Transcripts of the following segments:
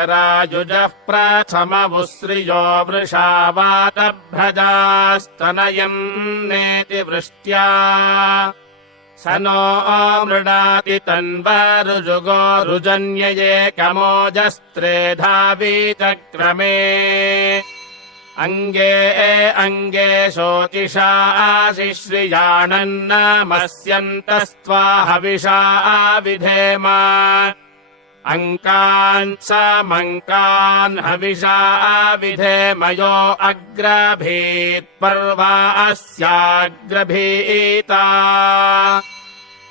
जरायुजः प्रथमवुश्रियो वृषावातभ्रजास्तनयन्नेति वृष्ट्या स नो मृडाति तन्वरुजुगो रुजन्यये कमोजस्त्रेधावीचक्रमे अङ्गे अङ्गे शोचिषा आशिश्रियाणन्नमस्यन्तस्त्वा हविषा विधेम अङ्कान् समङ्कान् हविषा विधेमयो अग्रभीत् पर्वा अस्याग्रभीता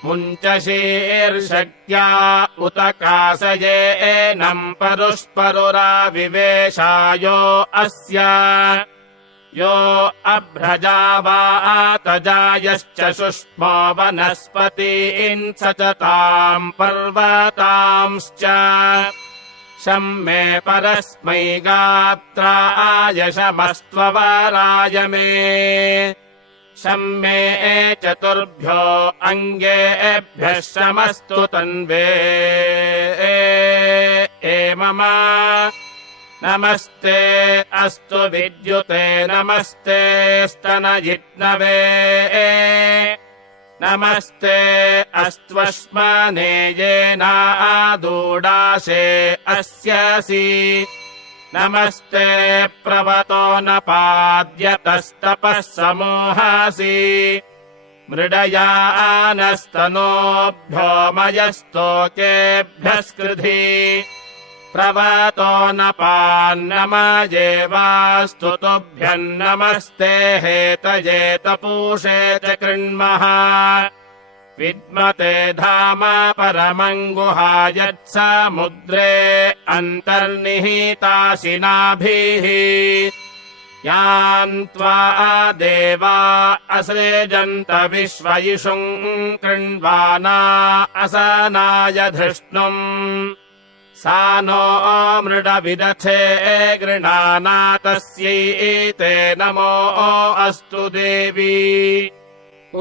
मुञ्चशीर्षक्त्या उत कासयेनम् परुष्परुराविवेशायो अस्य यो अभ्रजावातजायश्च शुष्मो वनस्पतीन् स च ताम् पर्वतांश्च शम्मे परस्मै गात्रायशमस्त्ववराय मे शम्मे चतुर्भ्यो अङ्गेभ्यः शमस्तु तन्वे मम नमस्ते अस्तु विद्युते नमस्ते स्तनजित्नवे नमस्ते अस्त्वश्मने येनादूडाशे अस्यसि नमस्ते प्रवतो न पाद्यतस्तपः समूहासि मृडयानस्तनोभ्यो मयस्तोकेभ्यः स्कृधि प्रवतो न पान्नमजेवास्तु तुभ्यन्नमस्ते हेतये तपूषे च कृण्मः विद्मते धाम परमम् गुहायत्समुद्रे अन्तर्निहिताशिनाभिः यान् त्वा देवा असृजन्त विश्वयिषुम् कृण्वाना असनाय धृष्णुम् सा नो मृडविदथे गृणाना तस्यै नमो अस्तु देवी। ॐ